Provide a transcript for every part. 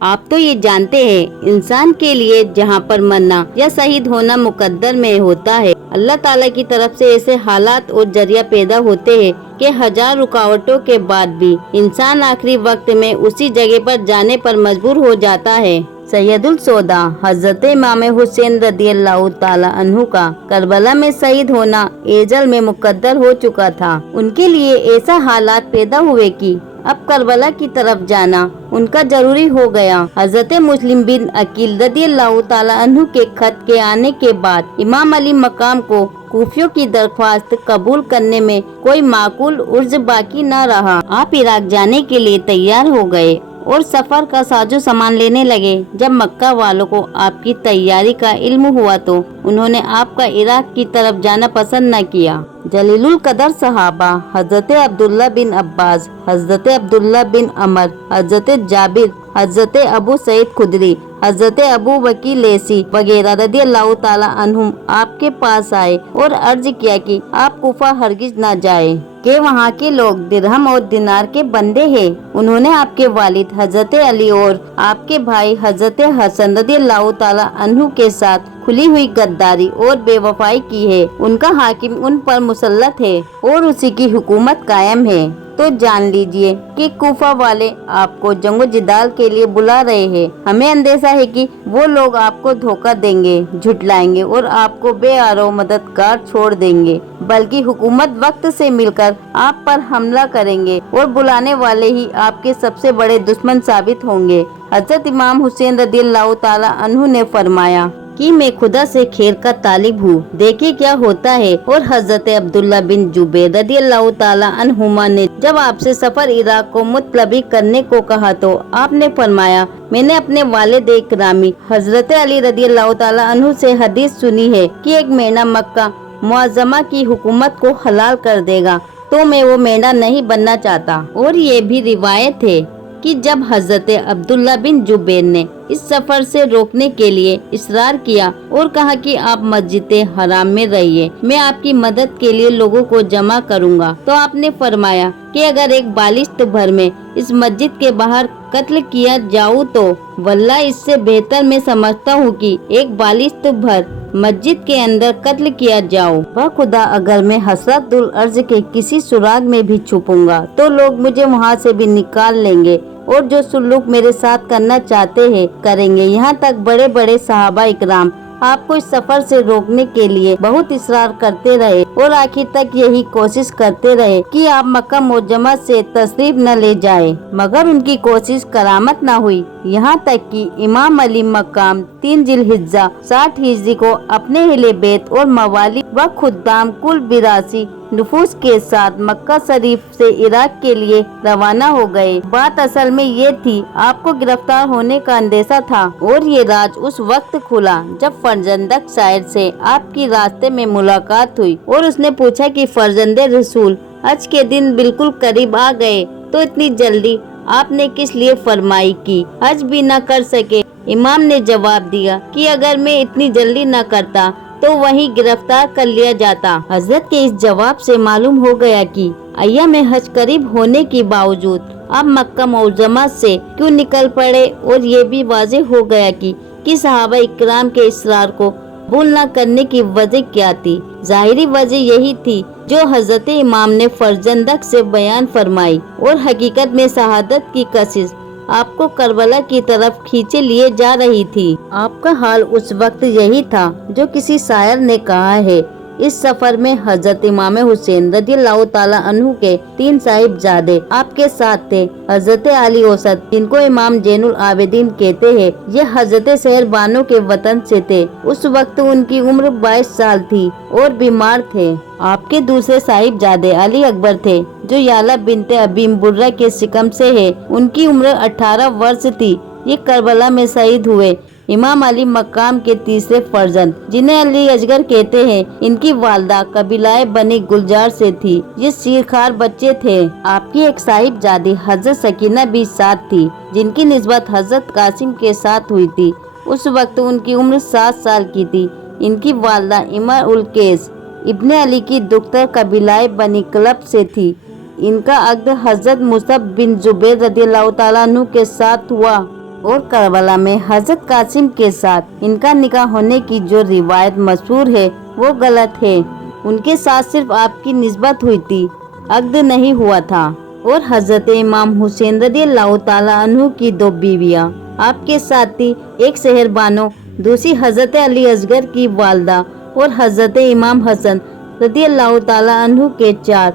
आप तो ये जानते हैं इंसान के लिए जहाँ पर मरना या शहीद होना मुकद्दर में होता है, अल्लाह ताला की तरफ से ऐसे हालात और जरिया पैदा होते हैं कि हजार रुकावटों के बाद भी इंसान आखिरी वक्त में उसी जगह पर जाने पर मजबूर हो जाता है। सैयदुल सौदा हजरत इमाम हुसैन रदियल्लाहु ताला अन्हु का करबला में शहीद होना एजल में मुकद्दर हो चुका था। उनके लिए ऐसा हालात पैदा हुए कि अब करबला की तरफ जाना उनका जरूरी हो गया। हजरत मुस्लिम बिन अकील रदियल्लाहु ताला अन्हु के खत के आने के बाद इमाम अली मकाम को कूफियों की दरख्वास्त कबूल करने में कोई माकूल उर्ज बाकी न रहा। आप इराक जाने के लिए तैयार हो गए और सफर का साजो सामान लेने लगे। जब मक्का वालों को आपकी तैयारी का इल्म हुआ तो उन्होंने आपका इराक की तरफ जाना पसंद न किया। जलीलुल कदर सहाबा हजरत अब्दुल्ला बिन अब्बास, हजरत अब्दुल्ला बिन अमर, हजरत जाबिर, हजरत अबू सईद खुदरी, हजरत अबू वकील लेसी वगैरह रदियल्लाहु ताला अन्हुम आपके पास आए और अर्ज किया कि आप कुफा हरगिज न जाए कि वहाँ के लोग दिरहम और दिनार के बंदे हैं। उन्होंने आपके वालिद हजरत अली और आपके भाई हजरत हसन रदियल्लाहु ताला अन्हु के साथ खुली हुई गद्दारी और बेवफाई की है। उनका हाकिम उन पर मुसल्लत है और उसी की हुकूमत कायम है। तो जान लीजिए कि कूफा वाले आपको जंगो जिदाल के लिए बुला रहे हैं। हमें अंदेशा है कि वो लोग आपको धोखा देंगे, झुटलाएंगे और आपको बेआरो मददगार छोड़ देंगे, बल्कि हुकूमत वक्त से मिलकर आप पर हमला करेंगे और बुलाने वाले ही आपके सबसे बड़े दुश्मन साबित होंगे। हजरत इमाम हुसैन रदियल्लाहु ताला अन्हु ने फरमाया कि मैं खुदा से खैर का तालिब हूँ, देखे क्या होता है। और हजरत अब्दुल्ला बिन जुबैर रदियल्लाहु ताला अन्हुमा ने जब आपसे सफर इराक को मुतलबी करने को कहा तो आपने फरमाया, मैंने अपने वालिद इकरामी हजरत अली रदियल्लाहु ताला अन्हु से हदीस सुनी है कि एक मेंढा मक्का मुअज़्ज़मा की हुकूमत को हलाल कर देगा, तो मैं वो मेंढा नहीं बनना चाहता। और ये भी रिवायत है कि जब हजरत अब्दुल्ला बिन जुबैर ने इस सफर से रोकने के लिए इसरार किया और कहा कि आप मस्जिद हराम में रहिए, मैं आपकी मदद के लिए लोगों को जमा करूंगा, तो आपने फरमाया कि अगर एक बालिश्त भर में इस मस्जिद के बाहर कत्ल किया जाऊं तो वल्लाह इससे बेहतर मैं समझता हूं कि एक बालिश्त भर मस्जिद के अंदर कत्ल किया जाओ। वह खुदा अगर मैं हसरतुल अर्ज के किसी सुराग में भी छुपूंगा तो लोग मुझे वहाँ से भी निकाल लेंगे और जो सुलूक मेरे साथ करना चाहते हैं करेंगे। यहाँ तक बड़े बड़े सहाबा इकराम आपको इस सफर से रोकने के लिए बहुत इसरार करते रहे और आखिर तक यही कोशिश करते रहे कि आप मक्का मुअज़्ज़मा से तशरीफ न ले जाए, मगर उनकी कोशिश करामत न हुई। यहाँ तक कि इमाम अली मकाम 3 जिलहिज्जा 60 हिजरी को अपने अहले बैत और मवाली व खुद्दाम कुल 82 नफूस के साथ मक्का शरीफ से इराक के लिए रवाना हो गए। बात असल में ये थी, आपको गिरफ्तार होने का अंदेशा था और ये राज उस वक्त खुला जब फरजंदक शायर से आपकी रास्ते में मुलाकात हुई और उसने पूछा कि फरजंदे रसूल हज के दिन बिल्कुल करीब आ गए, तो इतनी जल्दी आपने किस लिए फरमाई की हज भी न कर सके। इमाम ने जवाब दिया कि अगर मैं इतनी जल्दी न करता तो वहीं गिरफ्तार कर लिया जाता। हजरत के इस जवाब से मालूम हो गया कि अय्याम हज करीब होने के बावजूद आप मक्का मुअज़्ज़मा से क्यों निकल पड़े, और ये भी वाज़ेह हो गया कि सहाबा इकराम के इसरार को कबूल न करने की वजह क्या थी। जाहिरी वजह यही थी जो हजरत इमाम ने फरजंदक से बयान फरमाई, और हकीकत में शहादत की कशिश आपको करबला की तरफ खींचे लिए जा रही थी। आपका हाल उस वक्त यही था जो किसी शायर ने कहा है, इस सफर में हजरत इमाम हुसैन रदियल्लाहु ताला अन्हु के 3 साहिबजादे आपके साथ थे। हजरत अली औसत, जिनको इमाम जैनुल आबिदीन कहते हैं, ये हजरत शहर बानो के वतन से थे। उस वक्त उनकी उम्र 22 साल थी और बीमार थे। आपके दूसरे साहिबजादे अली अकबर थे, जो याला बिनते अबीम बुर्रा के सिकम से है। उनकी उम्र 18 वर्ष थी। ये करबला में शहीद हुए। इमाम अली मकाम के तीसरे फर्जंद, जिन्हें अली अजगर कहते हैं, इनकी वालदा कबीलाए बनी गुलजार से थी। ये शीरखार बच्चे थे। आपकी एक साहिबजादी हजरत सकीना भी साथ थी, जिनकी निस्बत हजरत कासिम के साथ हुई थी। उस वक्त उनकी उम्र 7 साल की थी। इनकी वालदा इमर उल कैस इब्ने अली की दुख्तर कबीलाए बनी क्लब से थी। इनका अक़्द हजरत मुसअब बिन जुबैर रदियल्लाहु ताला अन्हु के साथ हुआ। اور کربلا میں حضرت قاسم کے ساتھ ان کا نکاح ہونے کی جو روایت مشہور ہے وہ غلط ہے۔ ان کے ساتھ صرف آپ کی نسبت ہوئی تھی، عقد نہیں ہوا تھا۔ اور حضرت امام حسین رضی اللہ تعالیٰ عنہ کی 2 بیویاں آپ کے ساتھ تھی، ایک سحر بانو، دوسری حضرت علی اصغر کی والدہ، اور حضرت امام حسن رضی اللہ تعالیٰ عنہ کے 4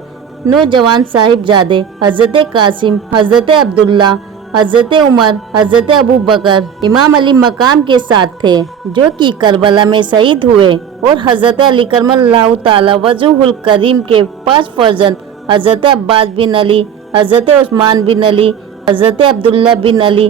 نوجوان صاحبزادے حضرت قاسم، حضرت عبداللہ، حضرت عمر، حضرت ابو بکر امام علی مقام کے ساتھ تھے، جو کہ کربلا میں شہید ہوئے۔ اور حضرت علی کرم اللہ تعالی وجہہ الکریم کے 5 فرزند حضرت عباس بن علی، حضرت عثمان بن علی، حضرت عبداللہ بن علی،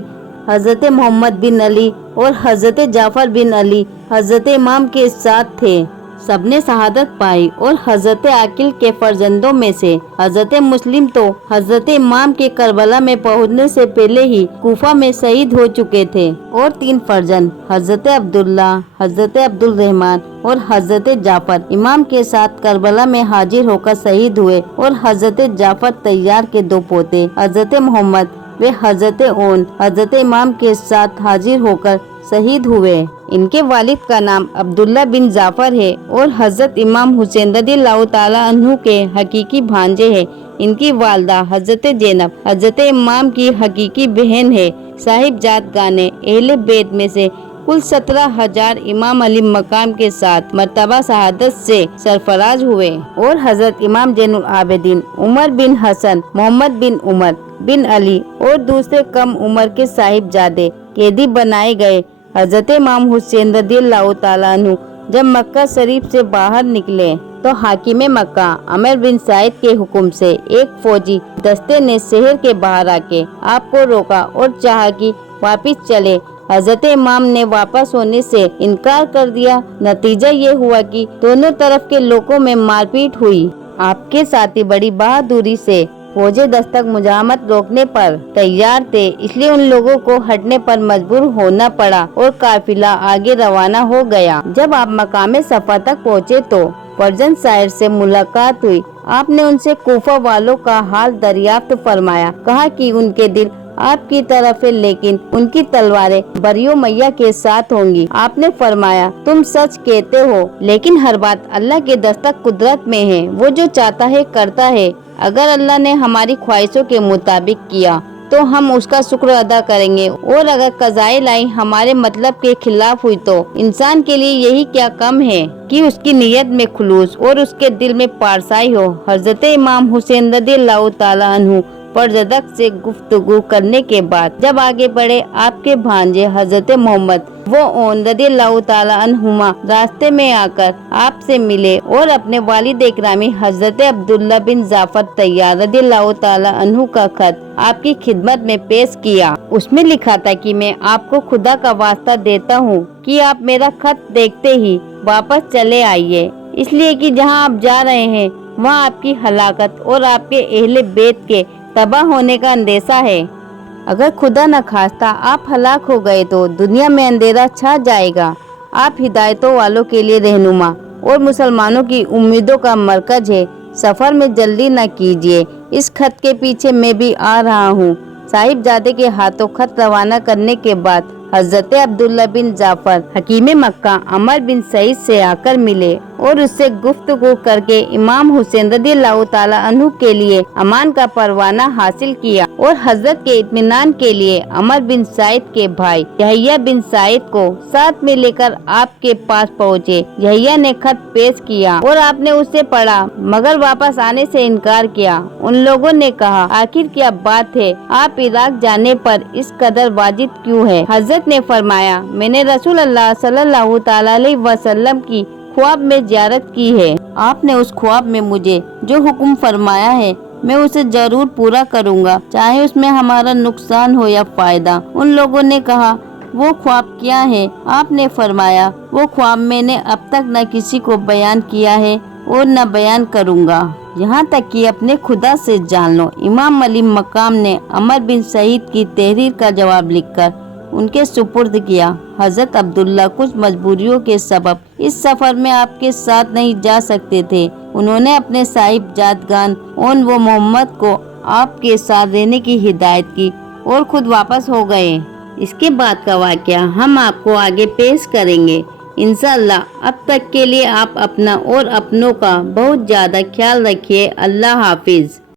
حضرت محمد بن علی اور حضرت جعفر بن علی حضرت امام کے ساتھ تھے۔ سب نے شہادت پائی، اور حضرت عاقل کے فرزندوں میں سے حضرت مسلم تو حضرت امام کے کربلا میں پہنچنے سے پہلے ہی کوفہ میں شہید ہو چکے تھے، اور 3 فرزند حضرت عبداللہ، حضرت عبد الرحمن اور حضرت جعفر امام کے ساتھ کربلا میں حاضر ہو کر شہید ہوئے، اور حضرت جعفر طیار کے 2 پوتے حضرت محمد و حضرت اون حضرت امام کے ساتھ حاضر ہو کر شہید ہوئے۔ ان کے والد کا نام عبداللہ بن جعفر ہے، اور حضرت امام حسین رضی اللہ تعالیٰ عنہ کے حقیقی بھانجے ہیں۔ ان کی والدہ حضرت زینب حضرت امام کی حقیقی بہن ہے۔ صاحبزادگان اہل بیت میں سے کل 17,000 امام علی مقام کے ساتھ مرتبہ شہادت سے سرفراز ہوئے، اور حضرت امام زین العابدین عمر بن حسن، محمد بن عمر بن علی اور دوسرے کم عمر کے صاحبزادے قیدی بنائے گئے۔ حضرت امام حسین رضی اللہ تعالیٰ عنہ جب مکہ شریف سے باہر نکلے تو حاکم مکہ عامر بن سعید کے حکم سے ایک فوجی دستے نے شہر کے باہر آ کے آپ کو روکا اور چاہا کہ واپس چلے۔ حضرت امام نے واپس ہونے سے انکار کر دیا۔ نتیجہ یہ ہوا کہ دونوں طرف کے لوگوں میں مار پیٹ ہوئی۔ آپ کے ساتھی بڑی بہادری سے فوج دستک مزاحمت روکنے پر تیار تھے، اس لیے ان لوگوں کو ہٹنے پر مجبور ہونا پڑا اور قافلہ آگے روانہ ہو گیا۔ جب آپ مقام صفا تک پہنچے تو فرزند شاعر سے ملاقات ہوئی۔ آپ نے ان سے کوفہ والوں کا حال دریافت فرمایا، کہا کہ ان کے دل آپ کی طرف ہے لیکن ان کی تلواریں بری میاں کے ساتھ ہوں گی۔ آپ نے فرمایا، تم سچ کہتے ہو، لیکن ہر بات اللہ کے دستک قدرت میں ہے، وہ جو چاہتا ہے کرتا ہے۔ اگر اللہ نے ہماری خواہشوں کے مطابق کیا تو ہم اس کا شکر ادا کریں گے، اور اگر قضائے الہی ہمارے مطلب کے خلاف ہوئی تو انسان کے لیے یہی کیا کم ہے کہ اس کی نیت میں خلوص اور اس کے دل میں پارسائی ہو۔ حضرت امام حسین رضی اللہ تعالیٰ عنہ پرزدق سے گفتگو کرنے کے بعد جب آگے بڑھے، آپ کے بھانجے حضرت محمد وہ اون رضی اللہ تعالیٰ عنہما راستے میں آ کر آپ سے ملے اور اپنے والد اکرامی حضرت عبداللہ بن جعفر طیار رضی اللہ تعالیٰ عنہ کا خط آپ کی خدمت میں پیش کیا۔ اس میں لکھا تھا کہ میں آپ کو خدا کا واسطہ دیتا ہوں کہ آپ میرا خط دیکھتے ہی واپس چلے آئیے، اس لیے کہ جہاں آپ جا رہے ہیں وہاں آپ کی ہلاکت اور آپ کے اہل بیت کے تباہ ہونے کا اندیشہ ہے۔ اگر خدا نہ خواستہ آپ ہلاک ہو گئے تو دنیا میں اندھیرا چھا جائے گا۔ آپ ہدایتوں والوں کے لیے رہنما اور مسلمانوں کی امیدوں کا مرکز ہے۔ سفر میں جلدی نہ کیجیے، اس خط کے پیچھے میں بھی آ رہا ہوں۔ صاحبزادے کے ہاتھوں خط روانہ کرنے کے بعد حضرت عبداللہ بن جعفر حکیم مکہ عامر بن سعید سے آ کر ملے اور اس سے گفتگو کر کے امام حسین رضی اللہ تعالیٰ عنہ کے لیے امان کا پروانہ حاصل کیا، اور حضرت کے اطمینان کے لیے عامر بن سعید کے بھائی یحییٰ بن سعید کو ساتھ میں لے کر آپ کے پاس پہنچے۔ یحییٰ نے خط پیش کیا اور آپ نے اسے پڑھا، مگر واپس آنے سے انکار کیا۔ ان لوگوں نے کہا، آخر کیا بات ہے، آپ عراق جانے پر اس قدر واجد کیوں ہے؟ حضرت نے فرمایا، میں نے رسول اللہ صلی اللہ تعالی علیہ وسلم کی خواب میں زیارت کی ہے۔ آپ نے اس خواب میں مجھے جو حکم فرمایا ہے میں اسے ضرور پورا کروں گا، چاہے اس میں ہمارا نقصان ہو یا فائدہ۔ ان لوگوں نے کہا، وہ خواب کیا ہے؟ آپ نے فرمایا، وہ خواب میں نے اب تک نہ کسی کو بیان کیا ہے اور نہ بیان کروں گا، یہاں تک کہ اپنے خدا سے جان لو۔ امام علی مقام نے عامر بن سعید کی تحریر کا جواب لکھ کر ان کے سپرد کیا۔ حضرت عبداللہ کچھ مجبوریوں کے سبب اس سفر میں آپ کے ساتھ نہیں جا سکتے تھے۔ انہوں نے اپنے صاحبزادگان اون و محمد کو آپ کے ساتھ رہنے کی ہدایت کی اور خود واپس ہو گئے۔ اس کے بعد کا واقعہ ہم آپ کو آگے پیش کریں گے انشاءاللہ۔ اب تک کے لیے آپ اپنا اور اپنوں کا بہت زیادہ خیال رکھیے۔ اللہ حافظ۔